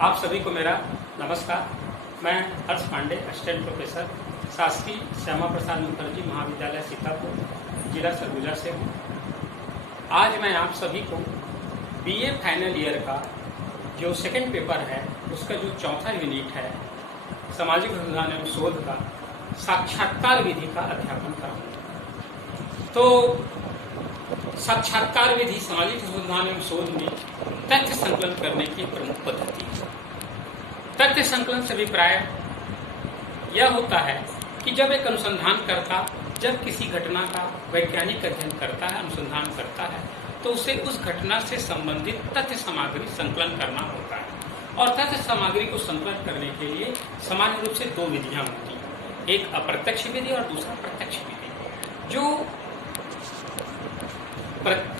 आप सभी को मेरा नमस्कार। मैं हर्ष पांडे, असिस्टेंट प्रोफेसर, शासकीय श्यामा प्रसाद मुखर्जी महाविद्यालय सीतापुर, जिला सरगुजा से हूँ। आज मैं आप सभी को बीए फाइनल ईयर का जो सेकंड पेपर है उसका जो चौथा यूनिट है सामाजिक अनुसंधान एवं शोध का साक्षात्कार विधि का अध्यापन कराऊंगा। तो साक्षात्कार विधि सामाजिक अनुसंधान एवं शोध में तथ्य संकलन करने की प्रमुख पद्धति है। तथ्य संकलन से अभिप्राय यह होता है कि जब एक अनुसंधानकर्ता जब किसी घटना का वैज्ञानिक अध्ययन करता है, अनुसंधान करता है, तो उसे उस घटना से संबंधित तथ्य सामग्री संकलन करना होता है। और तथ्य सामग्री को संकलन करने के लिए सामान्य रूप से दो विधियां होती हैं, एक अप्रत्यक्ष विधि और दूसरा प्रत्यक्ष विधि। जो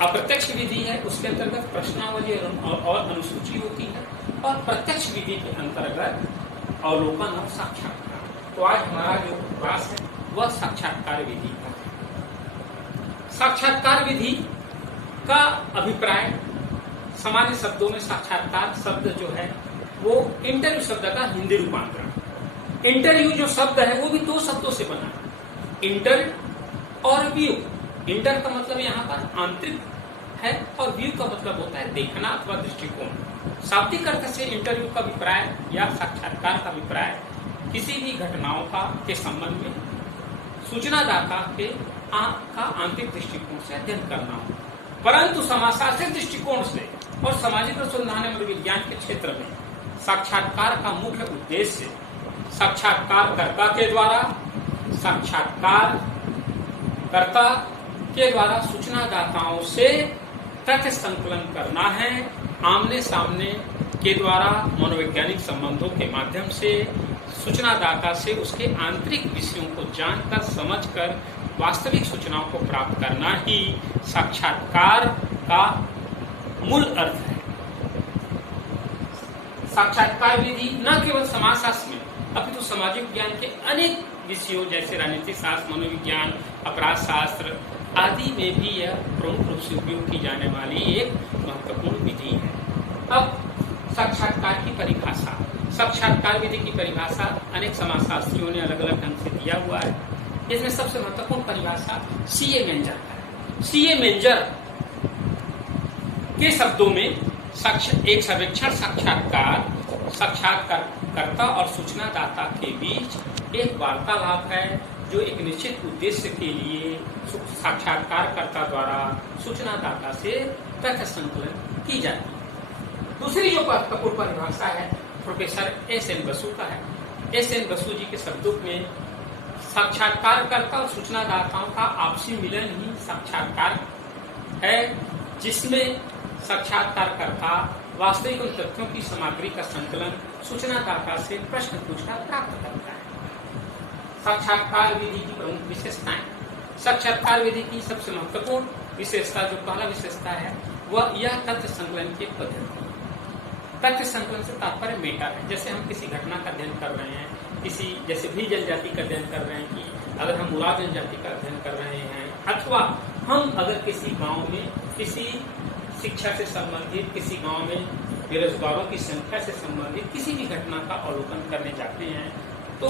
अप्रत्यक्ष विधि है उसके अंतर्गत प्रश्नावली और अनुसूची होती है, और प्रत्यक्ष विधि के अंतर्गत अवलोकन और साक्षात्कार। तो आज हमारा जो क्लास है वह साक्षात्कार विधि का है। साक्षात्कार विधि का अभिप्राय सामान्य शब्दों में साक्षात्कार शब्द जो है वो इंटरव्यू शब्द का हिंदी रूपांतरण। इंटरव्यू जो शब्द है वो भी दो शब्दों से बना है, इंटर और व्यू। इंटर का मतलब यहाँ पर आंतरिक है और व्यू का मतलब होता है देखना अथवा दृष्टिकोण। शाब्दिक अर्थ से इंटरव्यू का अभिप्राय या साक्षात्कार का अभिप्राय किसी भी घटनाओं का के संबंध में सूचनादाता के का आंतरिक दृष्टिकोण से अध्ययन करना हो। परंतु समाजशास्त्री दृष्टिकोण से और सामाजिक अनुसंधान एवं विज्ञान के क्षेत्र में साक्षात्कार का मुख्य उद्देश्य साक्षात्कारकर्ता के द्वारा सूचनादाताओं से तथ्य संकलन करना है। आमने सामने के द्वारा मनोवैज्ञानिक संबंधों के माध्यम से सूचनादाता से उसके आंतरिक विषयों को जानकर समझकर वास्तविक सूचनाओं को प्राप्त करना ही साक्षात्कार का मूल अर्थ है। साक्षात्कार विधि न केवल समाजशास्त्र में अपितु सामाजिक विज्ञान के अनेक विषयों जैसे राजनीतिक शास्त्र, मनोविज्ञान, अपराध शास्त्र आदि में भी यह प्रमुख रूप से उपयोग की जाने वाली एक महत्वपूर्ण विधि है। अब साक्षात्कार की परिभाषा। साक्षात्कार विधि की परिभाषा अनेक समाजशास्त्रियों ने अलग अलग ढंग से दिया हुआ है। इसमें सबसे महत्वपूर्ण परिभाषा सीए मेंजर है। सीए मेंजर के शब्दों में एक सर्वेक्षण साक्षात्कारकर्ता और सूचनादाता के बीच एक वार्तालाप है जो एक निश्चित उद्देश्य के लिए साक्षात्कारकर्ता द्वारा सूचनादाता से तथ्य संकलन की जाती है। दूसरी जो महत्वपूर्ण परिभाषा है प्रोफेसर एस.एन. बसु का है। एस.एन. बसु जी के शब्दों में साक्षात्कारकर्ता और सूचनादाताओं का आपसी मिलन ही साक्षात्कार है, जिसमें साक्षात्कारकर्ता वास्तविक उन तथ्यों की सामग्री का संकलन सूचनादाता से प्रश्न पूछकर प्राप्त करता है। साक्षात्कार विधि की प्रमुख विशेषताएं। साक्षात्कार विधि की सबसे महत्वपूर्ण विशेषता जो पहला विशेषता है वह यह तथ्य संकलन की पद्धति। तथ्य संकलन से तात्पर्य मेटा है। जैसे हम किसी घटना का अध्ययन कर रहे हैं, किसी जैसे भी जनजाति का अध्ययन कर रहे हैं, कि अगर हम मुराद जनजाति का अध्ययन कर रहे हैं, अथवा हम अगर किसी गांव में किसी शिक्षा से संबंधित, किसी गांव में बेरोजगारों की संख्या से संबंधित किसी भी घटना का अवलोकन करने जाते हैं, तो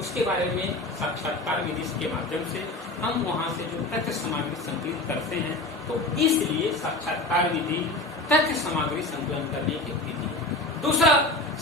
उसके बारे में साक्षात्कार विधि के माध्यम से हम वहां से जो तथ्य सामग्री संकलित करते हैं, तो इसलिए साक्षात्कार विधि तथ्य सामग्री संकलन करने की विधि है। दूसरा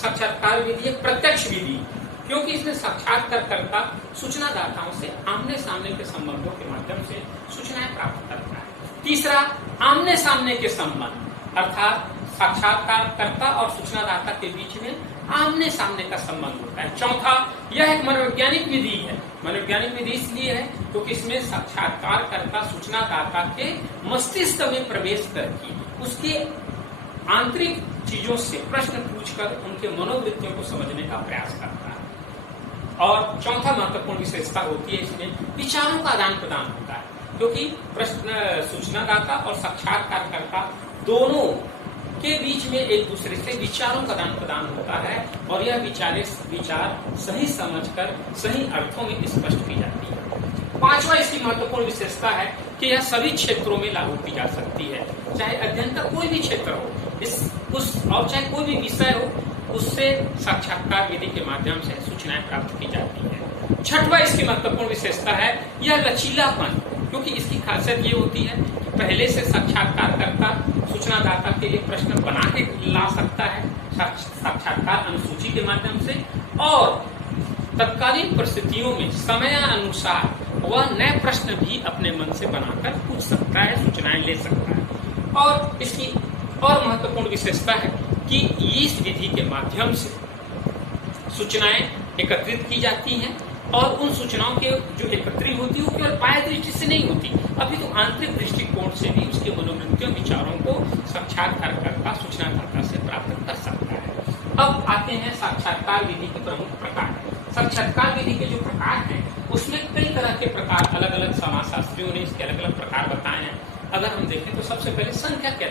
साक्षात्कार विधि है प्रत्यक्ष विधि, क्योंकि इसमें साक्षात्कारकर्ता सूचनादाताओं से आमने सामने के संबंधों के माध्यम से सूचनाएं प्राप्त करता है। तीसरा आमने सामने के संबंध, अर्थात साक्षात्कारकर्ता और सूचनादाता के बीच में आमने सामने का संबंध होता है। चौथा यह एक मनोवैज्ञानिक विधि है। मनोवैज्ञानिक विधि इसलिए है क्योंकि इसमें साक्षात्कारकर्ता सूचनादाता के मस्तिष्क में प्रवेश करके उसके आंतरिक चीजों से प्रश्न पूछकर उनके मनोवृत्तियों को समझने का प्रयास करता है। और चौथा महत्वपूर्ण विशेषता होती है इसमें विचारों का आदान प्रदान होता है, क्योंकि प्रश्न सूचनादाता और साक्षात्कारकर्ता दोनों के बीच में एक दूसरे से विचारों का आदान प्रदान होता है, और यह विचार सही समझकर सही अर्थों में स्पष्ट की जाती है। पांचवा इसकी महत्वपूर्ण विशेषता है कि यह सभी क्षेत्रों में लागू की जा सकती है, चाहे अध्ययन का कोई भी क्षेत्र हो, और चाहे कोई भी विषय हो, उससे साक्षात्कार विधि के माध्यम से सूचनाएं प्राप्त की जाती है। छठवां इसकी महत्वपूर्ण विशेषता है यह लचीलापन, क्योंकि इसकी खासियत ये होती है पहले से साक्षात्कारकर्ता सूचनादाता के लिए प्रश्न बना के ला सकता है साक्षात्कार अनुसूची के माध्यम से, और तत्कालीन परिस्थितियों में समयानुसार वह नए प्रश्न भी अपने मन से बनाकर पूछ सकता है, सूचनाएं ले सकता है। और इसकी और महत्वपूर्ण विशेषता है कि इस विधि के माध्यम से सूचनाएं एकत्रित की जाती हैं, और उन सूचनाओं के जो एकत्रित होती है वो केवल बाह्य दृष्टि से नहीं होती, अभी तो आंतरिक दृष्टिकोण से भी उसके मनोवृत्तियों विचारों को साक्षात्कारकर्ता सूचनादाता से प्राप्त कर सकता है। अब आते हैं साक्षात्कार विधि के प्रमुख प्रकार। साक्षात्कार विधि के जो प्रकार हैं उसमें कई तरह के प्रकार अलग अलग समाजशास्त्रियों ने इसके अलग अलग प्रकार बताए हैं। अगर हम देखें तो सबसे पहले संख्या के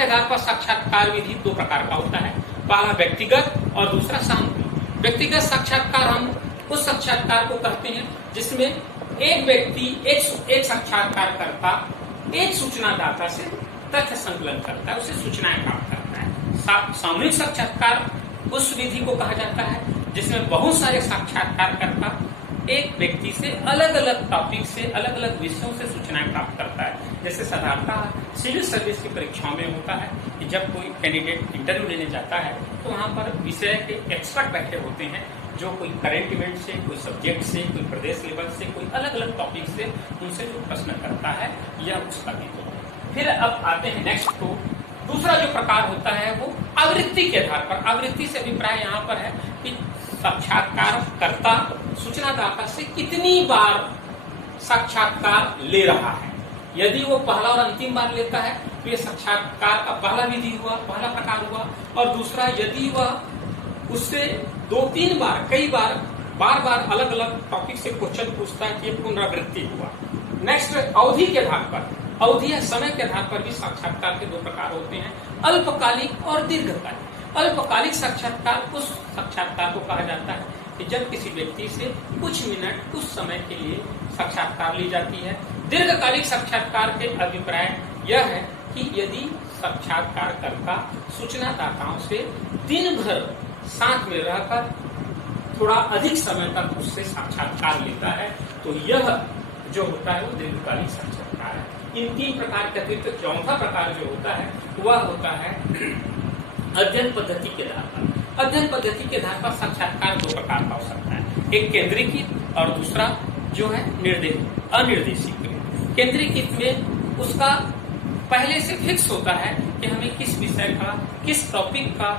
आधार पर साक्षात्कार विधि दो प्रकार का होता है, पहला व्यक्तिगत और दूसरा सामूहिक। व्यक्तिगत साक्षात्कार हम उस साक्षात्कार को कहते हैं जिसमें एक व्यक्ति एक साक्षात्कारकर्ता एक सूचनादाता से तथ्य संकलन करता है, उसे सूचनाएं प्राप्त करता है। सामूहिक साक्षात्कार उस विधि को कहा जाता है जिसमें बहुत सारे साक्षात्कारकर्ता एक व्यक्ति से अलग अलग टॉपिक से अलग अलग विषयों से सूचनाएं प्राप्त करता है। जैसे साधारणतः सिविल सर्विस की परीक्षाओं में होता है कि जब कोई कैंडिडेट इंटरव्यू लेने जाता है तो वहाँ पर विषय के एक्सपर्ट बैठे होते हैं जो कोई करंट इवेंट से, कोई सब्जेक्ट से, कोई प्रदेश लेवल से, कोई अलग अलग टॉपिक से उनसे जो प्रश्न करता है यह उसका भी होता है। फिर अब आते हैं नेक्स्ट को दूसरा जो प्रकार होता है वो आवृत्ति के आधार पर। आवृत्ति से अभिप्राय यहाँ पर है कि साक्षात्कारकर्ता सूचनादाता से कितनी बार साक्षात्कार ले रहा है। यदि वो पहला और अंतिम बार लेता है तो ये साक्षात्कार का पहला विधि हुआ, पहला प्रकार हुआ। और दूसरा यदि वह उससे 2-3 बार कई बार बार अलग अलग टॉपिक से क्वेश्चन पूछता है, ये पुनरावृत्ति हुआ। नेक्स्ट अवधि के आधार पर, अवधि या समय के आधार पर भी साक्षात्कार के दो प्रकार होते हैं, अल्पकालिक और दीर्घकालिक। अल्पकालिक साक्षात्कार उस साक्षात्कार को कहा जाता है कि जब किसी व्यक्ति से कुछ मिनट कुछ समय के लिए साक्षात्कार ली जाती है। दीर्घकालिक साक्षात्कार के अभिप्राय यह है कि यदि साक्षात्कारकर्ता सूचनादाताओं से दिन भर साथ में रहकर थोड़ा अधिक समय तक उससे साक्षात्कार लेता है तो यह जो होता है वो दीर्घकालिक साक्षात्कार है। इन 3 प्रकार के अतिरिक्त चौथा प्रकार जो होता है वह होता है अध्ययन पद्धति के आधार पर। अध्ययन पद्धति के आधार पर साक्षात्कार दो प्रकार का हो सकता है, एक केंद्रीकृत और दूसरा जो है अनिर्देशित। केंद्रीकृत में उसका पहले से फिक्स होता है कि हमें किस विषय का, किस टॉपिक का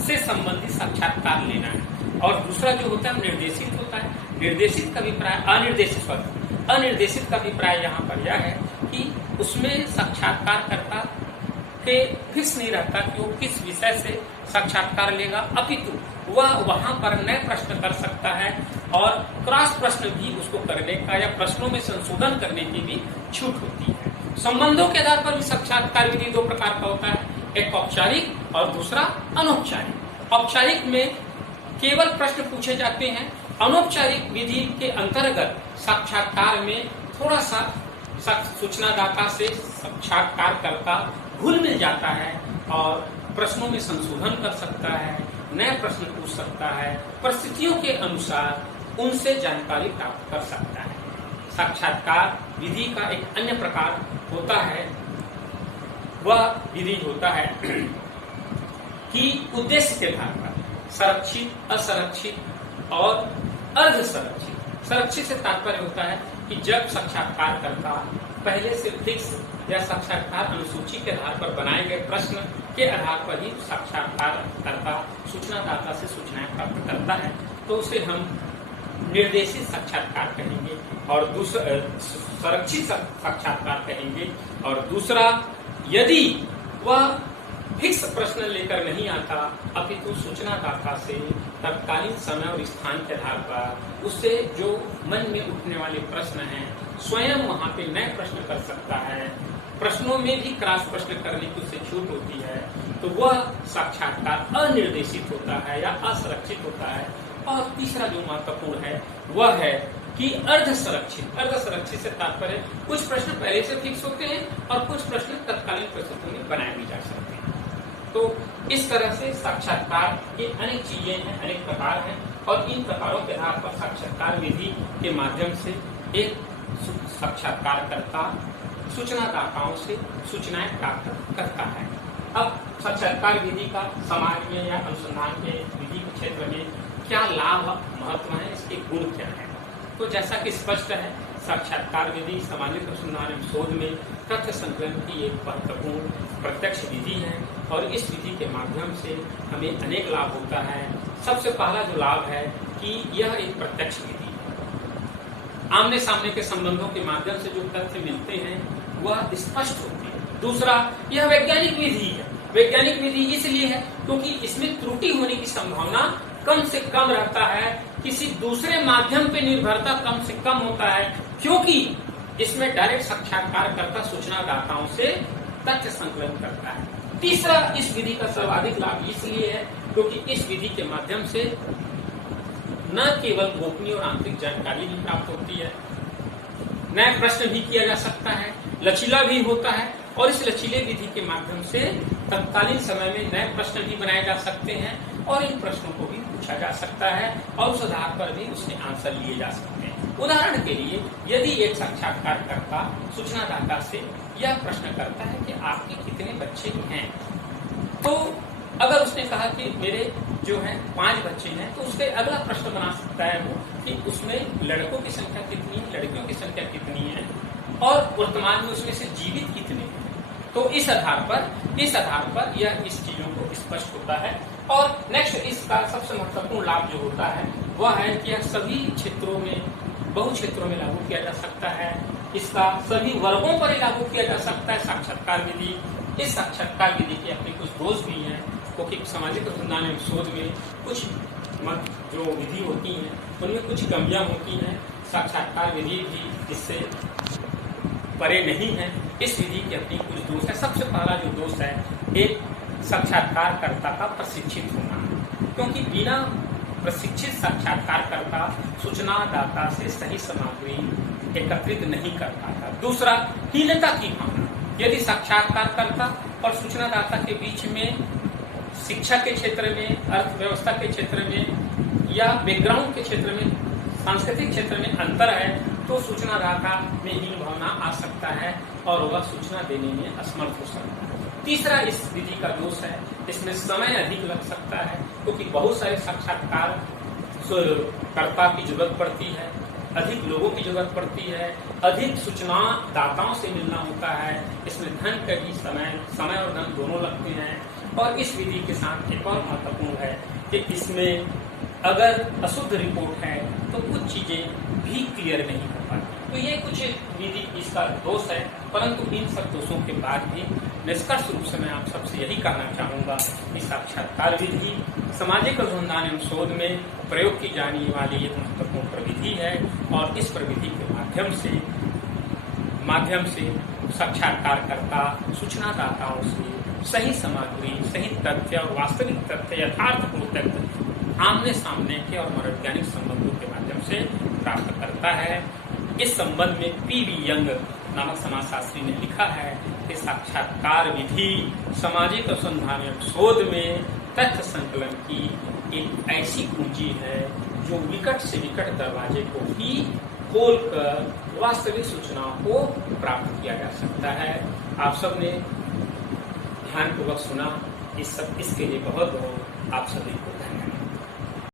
से संबंधित साक्षात्कार लेना है, और दूसरा जो होता है निर्देशित होता है। निर्देशित का अभिप्राय अनिर्देशित का अभिप्राय यहाँ पर यह है कि उसमें साक्षात्कारकर्ता के फिक्स नहीं रहता कि वो किस विषय से साक्षात्कार लेगा, अपितु वह वहां पर नए प्रश्न कर सकता है और क्रॉस प्रश्न भी उसको करने का या प्रश्नों में संशोधन करने की भी छूट होती है। संबंधों के आधार पर भी साक्षात्कार विधि दो प्रकार का होता है, एक औपचारिक और दूसरा अनौपचारिक। औपचारिक में केवल प्रश्न पूछे जाते हैं। अनौपचारिक विधि के अंतर्गत साक्षात्कार में थोड़ा सा सूचनादाता से साक्षात्कारकर्ता घुल मिल जाता है और प्रश्नों में संशोधन कर सकता है, नए प्रश्न पूछ सकता है, परिस्थितियों के अनुसार उनसे जानकारी प्राप्त कर सकता है। साक्षात्कार विधि का एक अन्य प्रकार होता है, वह विधि होता है कि उद्देश्य के आधार पर संरक्षित, असंरक्षित और अर्ध संरक्षित। संरक्षित से तात्पर्य होता है कि जब साक्षात्कारकर्ता पहले से फिक्स या साक्षात्कार अनुसूची के आधार पर बनाए गए प्रश्न के आधार पर ही साक्षात्कारकर्ता सूचनादाता से सूचनाएं प्राप्त करता है तो उसे हम निर्देशित साक्षात्कार कहेंगे और दूसरा संरक्षित साक्षात्कार कहेंगे। और दूसरा यदि वह फिक्स प्रश्न लेकर नहीं आता अपितु सूचनादाता से तत्कालीन समय और स्थान के आधार पर उससे जो मन में उठने वाले प्रश्न हैं स्वयं वहां पे नए प्रश्न कर सकता है, प्रश्नों में भी क्रॉस प्रश्न करने की उससे छूट होती है, तो वह साक्षात्कार अनिर्देशित होता है या असंरक्षित होता है। और तीसरा जो महत्वपूर्ण है वह है कि अर्ध संरक्षित। अर्ध संरक्षित से तात्पर्य कुछ प्रश्न पहले से फिक्स होते हैं और कुछ प्रश्न तत्कालीन परिस्थितियों में बनाए भी जा सकते हैं। तो इस तरह से साक्षात्कार के अनेक चीजें हैं, अनेक प्रकार हैं और इन प्रकारों के आधार पर साक्षात्कार विधि के माध्यम से एक साक्षात्कारकर्ता सूचनादाताओं से सूचनाएं प्राप्त करता है। अब साक्षात्कार विधि का समाज में या अनुसंधान के विधि के क्षेत्र में क्या लाभ महत्व है, इसके गुण क्या है? तो जैसा कि स्पष्ट है, साक्षात्कार विधि सामाजिक अनुसंधान एवं शोध में तथ्य संकलन की एक महत्वपूर्ण प्रत्यक्ष विधि है और इस विधि के माध्यम से हमें अनेक लाभ होता है। सबसे पहला जो लाभ है कि यह एक प्रत्यक्ष विधि है। आमने सामने के संबंधों के माध्यम से जो तथ्य मिलते हैं वह स्पष्ट होते हैं। दूसरा, यह वैज्ञानिक विधि है। वैज्ञानिक विधि इसलिए है क्योंकि इसमें त्रुटि होने की संभावना कम से कम रहता है, किसी दूसरे माध्यम पे निर्भरता कम से कम होता है, क्योंकि इसमें डायरेक्ट साक्षात्कारकर्ता सूचनादाताओं से तथ्य संकलन करता है। तीसरा, इस विधि का सर्वाधिक लाभ इसलिए है क्योंकि इस विधि के माध्यम से न केवल गोपनीय और आंतरिक जानकारी भी प्राप्त होती है, नए प्रश्न भी किया जा सकता है, लचीला भी होता है और इस लचीले विधि के माध्यम से तत्कालीन समय में नए प्रश्न भी बनाए जा सकते हैं और इन प्रश्नों को भी पूछा जा सकता है और उस आधार पर भी उसके आंसर लिए जा सकते हैं। उदाहरण के लिए, यदि एक साक्षात्कारकर्ता सूचनादाता से यह प्रश्न करता है कि आपके कितने बच्चे हैं, तो अगर उसने कहा कि मेरे जो है 5 बच्चे हैं, तो उसके अगला प्रश्न बना सकता है वो कि उसमें लड़कों की संख्या कितनी है, लड़कियों की संख्या कितनी है और वर्तमान में उसमें से जीवित कितने हैं। तो इस आधार पर यह इस चीजों को स्पष्ट होता है। और नेक्स्ट, इसका सबसे महत्वपूर्ण लाभ जो होता है वह है कि यह सभी क्षेत्रों में, बहु क्षेत्रों में लागू किया जा सकता है। इसका सभी वर्गों पर लागू किया जा सकता है साक्षात्कार विधि। इस साक्षात्कार विधि के अपने कुछ दोष भी हैं, क्योंकि सामाजिक अनुसंधान एवं शोध में कुछ जो विधि होती है उनमें कुछ कमियां होती हैं। साक्षात्कार विधि भी इससे परे नहीं है। इस विधि के अपनी कुछ दोष है। सबसे पहला जो दोष है, एक साक्षात्कारकर्ता का प्रशिक्षित होना, क्योंकि बिना प्रशिक्षित साक्षात्कारकर्ता सूचनादाता से सही सामग्री एकत्रित नहीं कर पाता। दूसरा, हीनता की भावना। यदि साक्षात्कारकर्ता और सूचनादाता के बीच में शिक्षा के क्षेत्र में, अर्थव्यवस्था के क्षेत्र में या बैकग्राउंड के क्षेत्र में, सांस्कृतिक क्षेत्र में अंतर है, तो सूचनादाता में हीन भावना आ सकता है और वह सूचना देने में असमर्थ हो सकता है। तीसरा, इस विधि का दोष है, इसमें समय अधिक लग सकता है, क्योंकि बहुत सारे साक्षात्कार कर्ता की जरूरत पड़ती है, अधिक लोगों की जरूरत पड़ती है, अधिक सूचनादाताओं से मिलना होता है। इसमें धन का भी समय और धन दोनों लगते हैं। और इस विधि के साथ एक और महत्वपूर्ण है कि इसमें अगर अशुद्ध रिपोर्ट है तो कुछ चीजें भी क्लियर नहीं हो पाती। तो ये कुछ विधि इसका दोष है, परंतु इन सब दोषों के बाद भी निष्कर्ष रूप से मैं आप सबसे यही कहना चाहूँगा कि साक्षात्कार विधि सामाजिक अनुसंधान एवं शोध में प्रयोग की जाने वाली एक महत्वपूर्ण प्रविधि है और इस प्रविधि के माध्यम से साक्षात्कारकर्ता सूचनादाताओं से सही सामग्री, सही तथ्य और वास्तविक तथ्य, यथार्थपूर्ण तथ्य आमने सामने के और मनोवैज्ञानिक संबंधों के माध्यम से प्राप्त करता है। इस संबंध में पी.वी. यंग नामक समाजशास्त्री ने लिखा है कि साक्षात्कार विधि सामाजिक अनुसंधान एवं शोध में तथ्य संकलन की एक ऐसी कुंजी है जो विकट से विकट दरवाजे को भी खोलकर वास्तविक सूचनाओं को प्राप्त किया जा सकता है। आप सबने ध्यानपूर्वक सुना, इसके लिए बहुत बहुत आप सभी को धन्यवाद।